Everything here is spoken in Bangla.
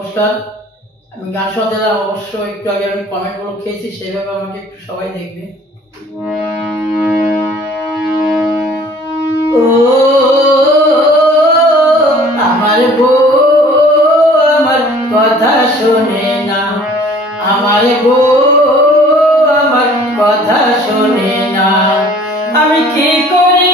নমস্কার, আমি গান শোনাতে দিলাম। অবশ্য একটু আগে আমি কমেন্টগুলো খেয়েছি, সেইভাবে আমাকে একটু সবাই দেখবে। ও আমার বউ আমার কথা শোনে না, আমার বউ আমার কথা শোনে না, আমি কি করি